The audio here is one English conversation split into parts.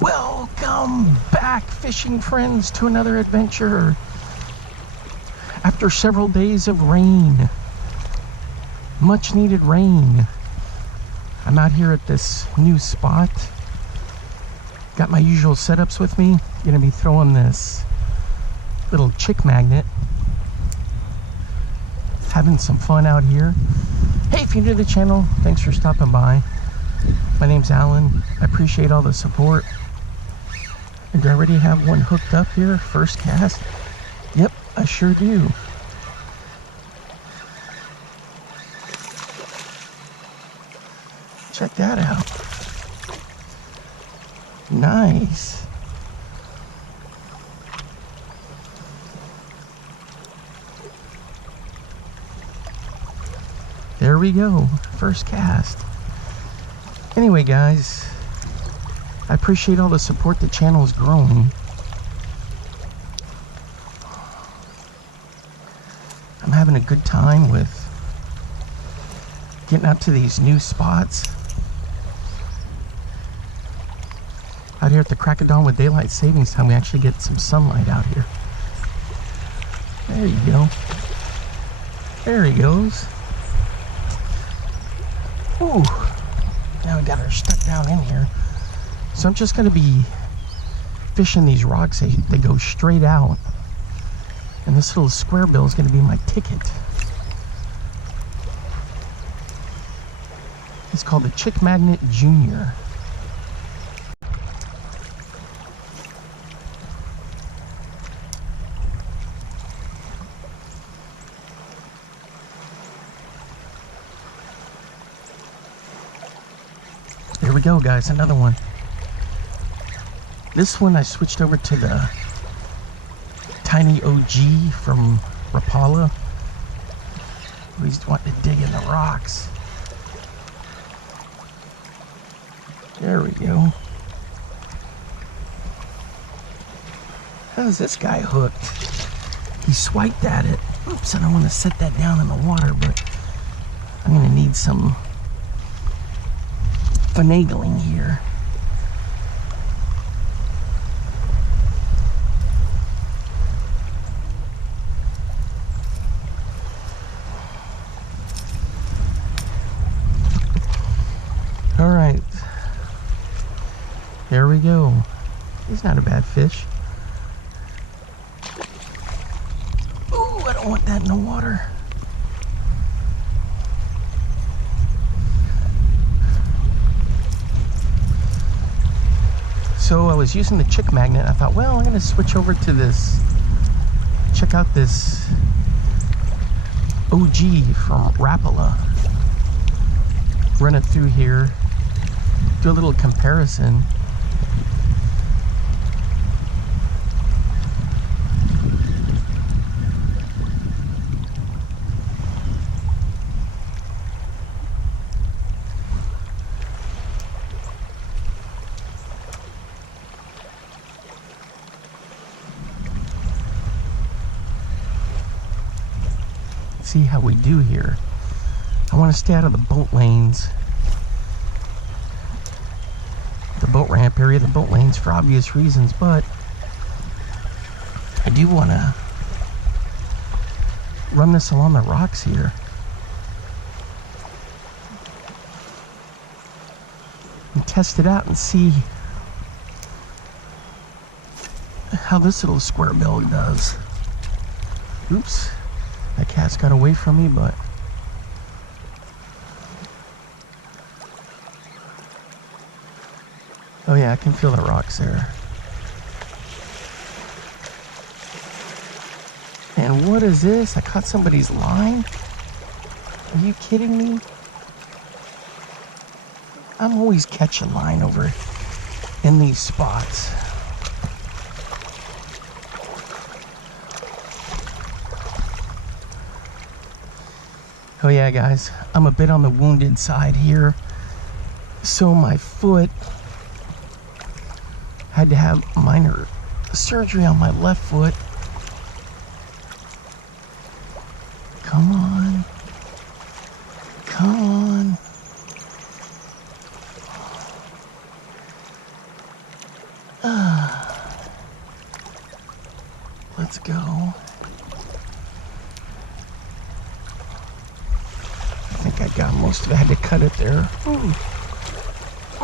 Welcome back, fishing friends, to another adventure. After several days of rain, much needed rain, I'm out here at this new spot. Got my usual setups with me. Gonna be throwing this little chick magnet. Having some fun out here. Hey, if you're new to the channel, thanks for stopping by. My name's Alan. I appreciate all the support. And do I already have one hooked up here? First cast? Yep, I sure do. Check that out. Nice. There we go. First cast. Anyway, guys, I appreciate all the support. The channel is growing. I'm having a good time with getting out to these new spots. Out here at the crack of dawn with daylight savings time, we actually get some sunlight out here. There you go. There he goes. Ooh. Now we got her stuck down in here. So I'm just going to be fishing these rocks. They go straight out. And this little square bill is going to be my ticket. It's called the Chick Magnet Junior. There we go, guys, another one. This one I switched over to the Tiny OG from Rapala. We just want to dig in the rocks. There we go. How's this guy hooked? He swiped at it. Oops, I don't want to set that down in the water, but I'm going to need some finagling here. All right, there we go. He's not a bad fish. Ooh, I don't want that in the water. So I was using the chick magnet. I thought, well, I'm going to switch over to this. Check out this OG from Rapala. Run it through here. Do a little comparison. See how we do here. I want to stay out of the boat lanes, the boat ramp area, the boat lanes, for obvious reasons, but I do want to run this along the rocks here. And test it out and see how this little square bill does. Oops. That cast got away from me, but oh yeah, I can feel the rocks there. And what is this? I caught somebody's line? Are you kidding me? I'm always catching line over in these spots. Oh yeah, guys, I'm a bit on the wounded side here. So my foot, had to have minor surgery on my left foot. Come on. Come on. I got most of it. I had to cut it there. Ooh.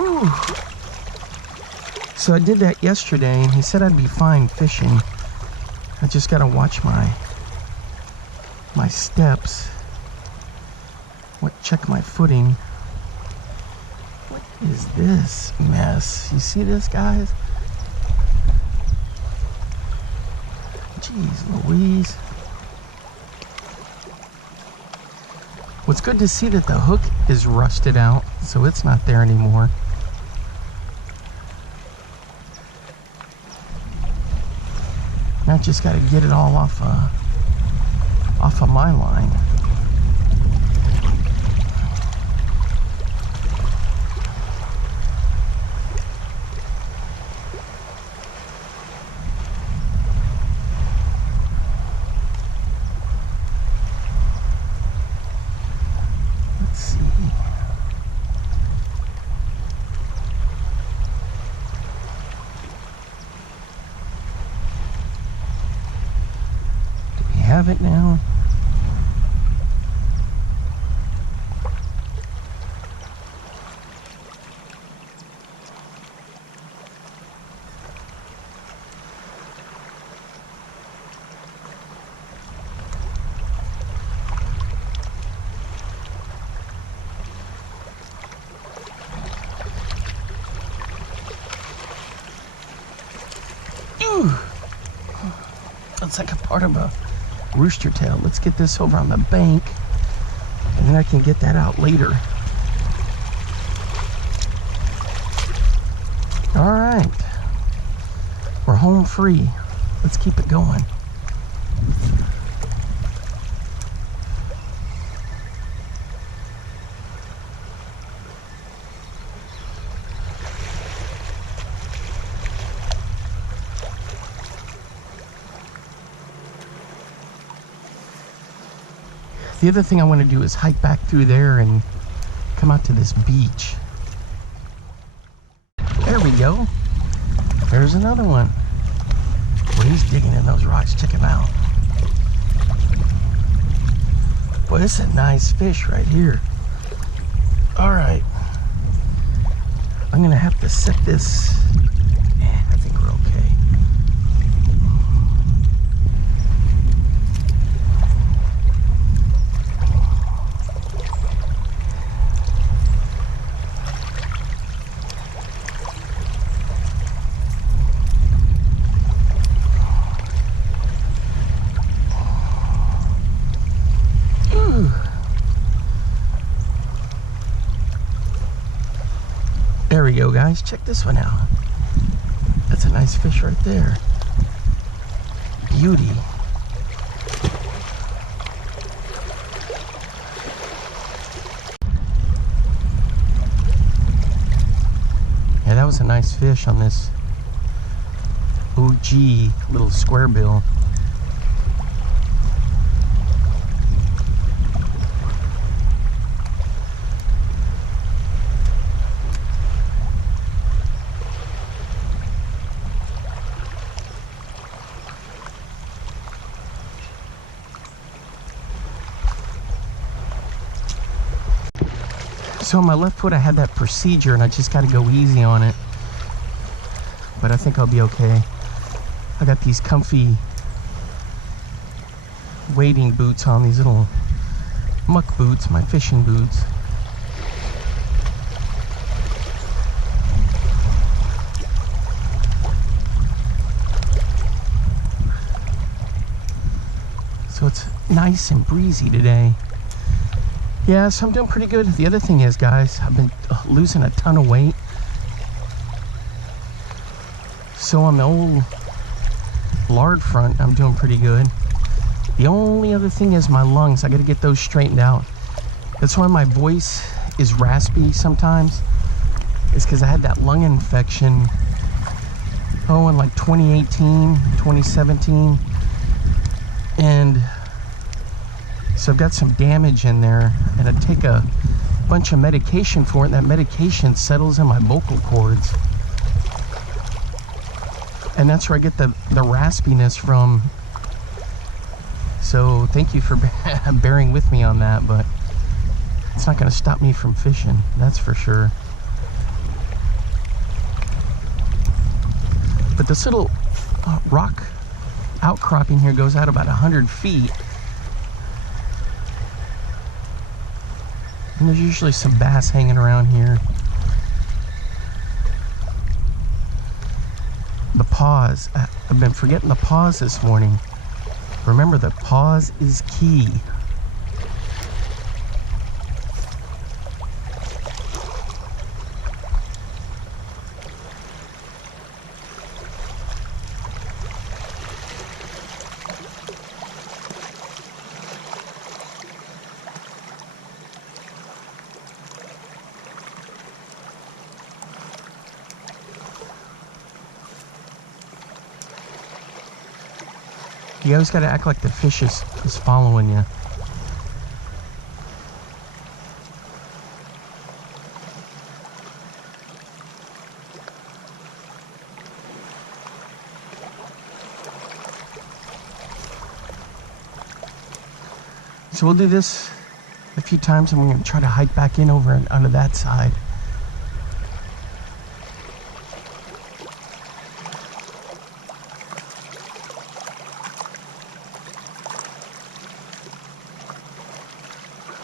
Ooh. So I did that yesterday, and he said I'd be fine fishing. I just gotta watch my steps. Check my footing. What is this mess? You see this, guys? Jeez Louise. What's good to see that the hook is rusted out, so it's not there anymore. Now I just got to get it all off of my line. Let's see. Do we have it now? Looks like a part of a rooster tail. Let's get this over on the bank, and then I can get that out later. All right, we're home free. Let's keep it going. The other thing I want to do is hike back through there and come out to this beach. There we go. There's another one. Boy, he's digging in those rocks. Check him out. Boy, this is a nice fish right here. All right. I'm going to have to set this. I think we're okay. There we go, guys. Check this one out. That's a nice fish right there. Beauty. Yeah, that was a nice fish on this OG little square bill. So on my left foot I had that procedure and I just got to go easy on it, but I think I'll be okay. I got these comfy wading boots on, these little muck boots, my fishing boots. So it's nice and breezy today. Yeah, so I'm doing pretty good. The other thing is, guys, I've been losing a ton of weight. So on the old lard front, I'm doing pretty good. The only other thing is my lungs. I got to get those straightened out. That's why my voice is raspy sometimes. It's because I had that lung infection, in like 2018, 2017. And so I've got some damage in there, and I take a bunch of medication for it, and that medication settles in my vocal cords. And that's where I get the raspiness from. So thank you for bearing with me on that, but It's not going to stop me from fishing, that's for sure. But this little rock outcropping here goes out about 100 feet. And there's usually some bass hanging around here. The pause. I've been forgetting the pause this morning. Remember, the pause is key. You always got to act like the fish is following you. So we'll do this a few times and we're going to try to hike back in over onto that side.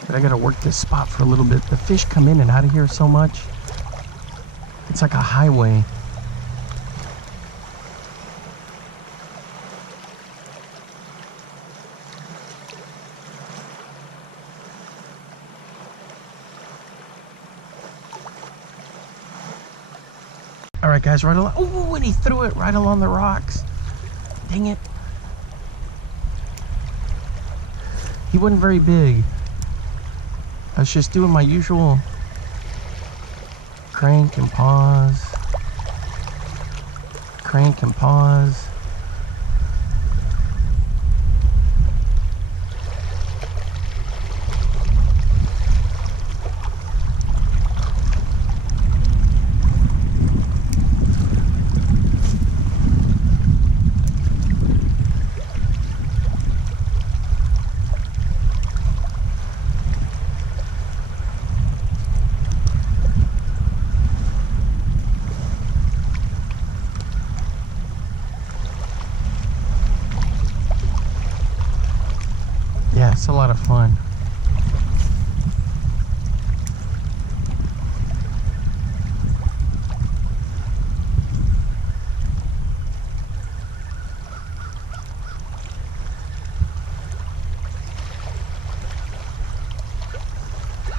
But I gotta work this spot for a little bit. The fish come in and out of here so much. It's like a highway. All right, guys, right along. Oh, and he threw it right along the rocks. Dang it. He wasn't very big. I was just doing my usual crank and pause, crank and pause. Yeah, it's a lot of fun.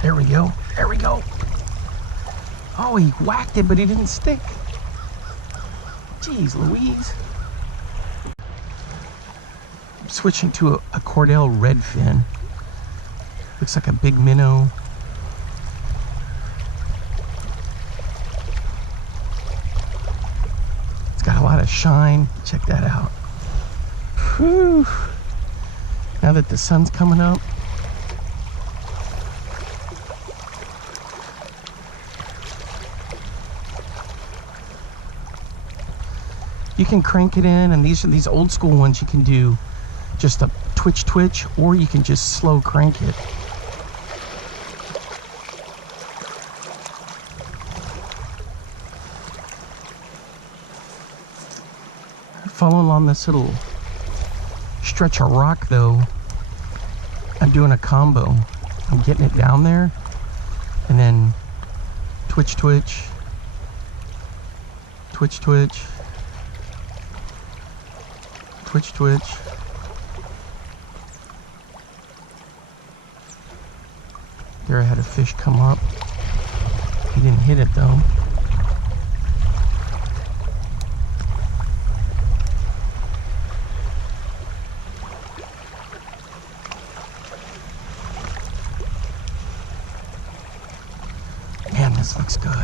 There we go. There we go. Oh, he whacked it, but he didn't stick. Jeez Louise. Switching to a Cordell redfin. Looks like a big minnow. It's got a lot of shine. Check that out. Whew. Now that the sun's coming up. You can crank it in, and these old school ones you can do just a twitch, or you can just slow crank it. Following along this little stretch of rock though, I'm doing a combo. I'm getting it down there and then twitch, twitch, twitch, twitch, twitch, twitch. There I had a fish come up. He didn't hit it though. Man, this looks good.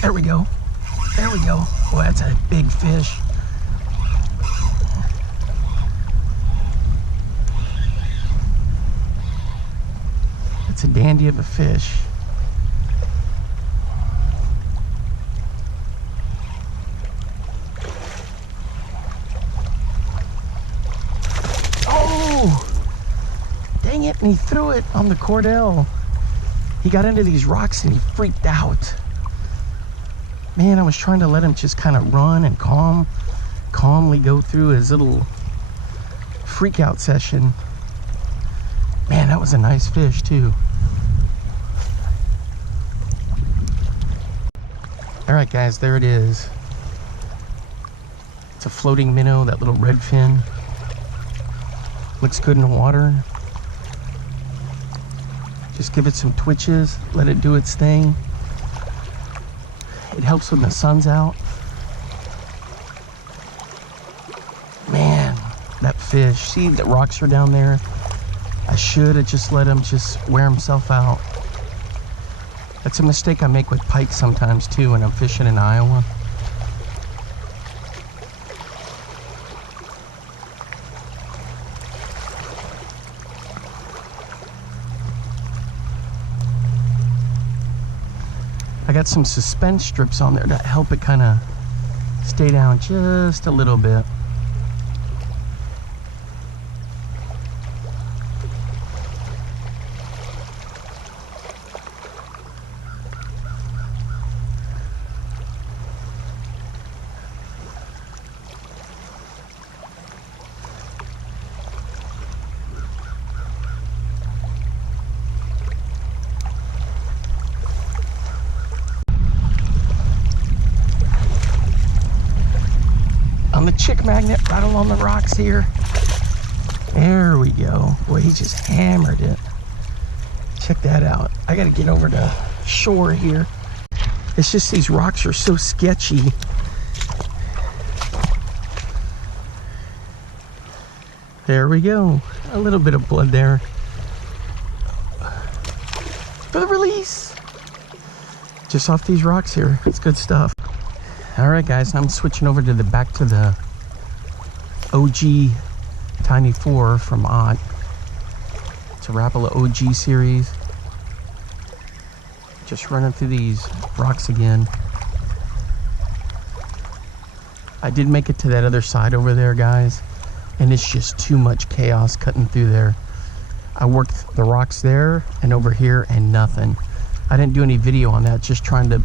There we go. There we go. Oh, that's a big fish. That's a dandy of a fish. Oh! Dang it, and he threw it on the cordell. He got into these rocks and he freaked out. Man, I was trying to let him just kind of run and calmly go through his little freak out session. Man, that was a nice fish too. All right, guys, there it is. It's a floating minnow, that little red fin. Looks good in the water. Just give it some twitches, let it do its thing. It helps when the sun's out. Man, that fish. See, the rocks are down there. I should have just let him just wear himself out. That's a mistake I make with pike sometimes too when I'm fishing in Iowa. I got some suspense strips on there to help it kind of stay down just a little bit. On the chick magnet right along the rocks here. There we go. Boy, he just hammered it. Check that out. I gotta get over to shore here. It's just these rocks are so sketchy. There we go. A little bit of blood there. For the release. Just off these rocks here. It's good stuff. All right, guys, I'm switching over to the back to the OG Tiny 4 from Ott. It's a Rapala OG series. Just running through these rocks again. I did make it to that other side over there, guys, and it's just too much chaos cutting through there. I worked the rocks there and over here and nothing. I didn't do any video on that, just trying to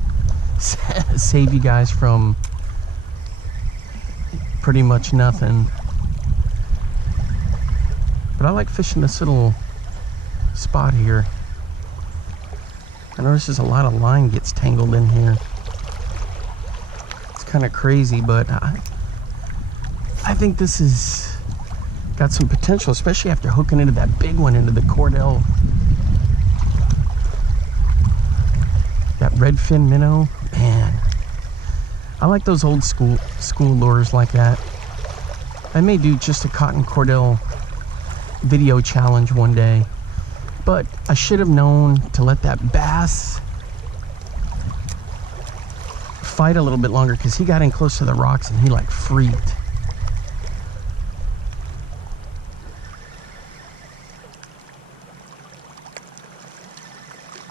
save you guys from pretty much nothing. But I like fishing this little spot here. I notice there's a lot of line gets tangled in here. It's kind of crazy, but I think this is got some potential, especially after hooking into that big one into the cordell. That redfin minnow, man. I like those old school lures like that. I may do just a cotton cordell video challenge one day, but I should have known to let that bass fight a little bit longer, because he got in close to the rocks and he like freaked.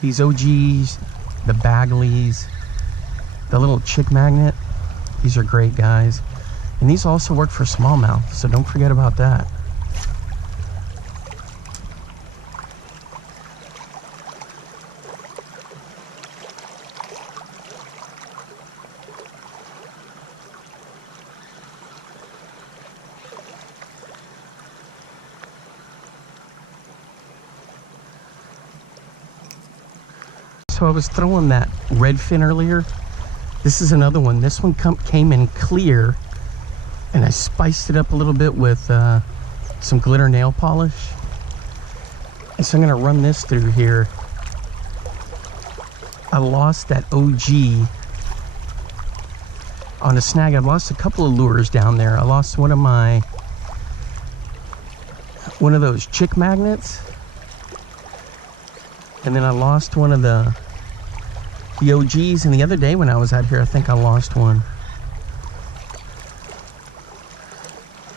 These OGs, the Bagleys, the little chick magnet, these are great, guys. And these also work for smallmouth, so don't forget about that. So I was throwing that redfin earlier. This is another one. This one came in clear, and I spiced it up a little bit with some glitter nail polish. And so I'm gonna run this through here. I lost that OG on a snag. I've lost a couple of lures down there. I lost one of those chick magnets, and then I lost one of the OGs, and the other day when I was out here, I think I lost one.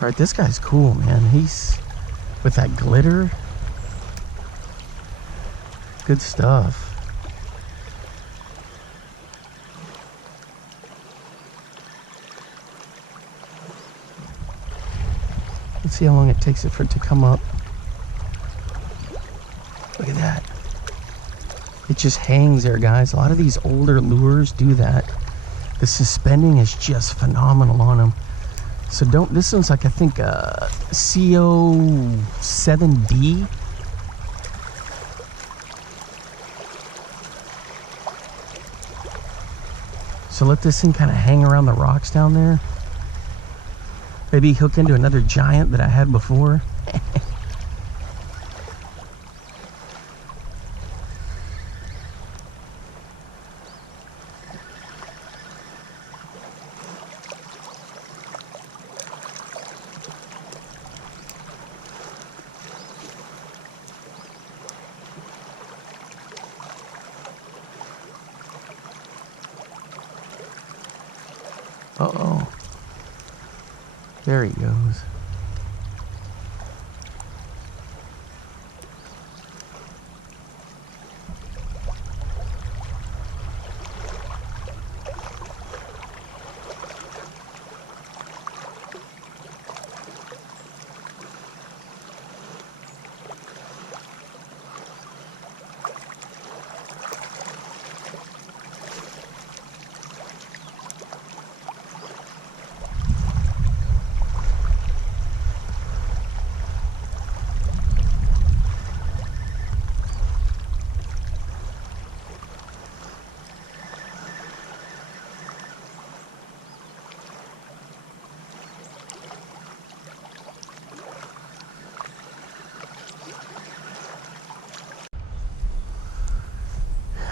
All right, this guy's cool, man. He's with that glitter. Good stuff. Let's see how long it takes it for it to come up. Look at that. It just hangs there, guys. A lot of these older lures do that. The suspending is just phenomenal on them. So don't, this one's like, I think, CO7D. So let this thing kind of hang around the rocks down there. Maybe hook into another giant that I had before. Uh-oh. There he goes.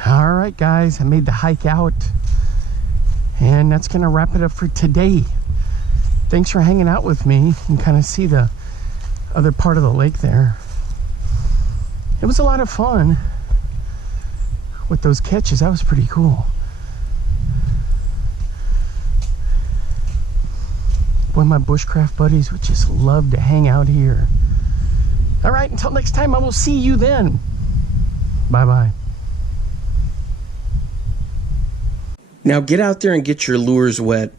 Alright guys, I made the hike out, and that's gonna wrap it up for today. Thanks for hanging out with me. You can kind of see the other part of the lake there. It was a lot of fun with those catches. That was pretty cool. Boy, my bushcraft buddies would just love to hang out here. Alright, until next time, I will see you then. Bye-bye. Now get out there and get your lures wet.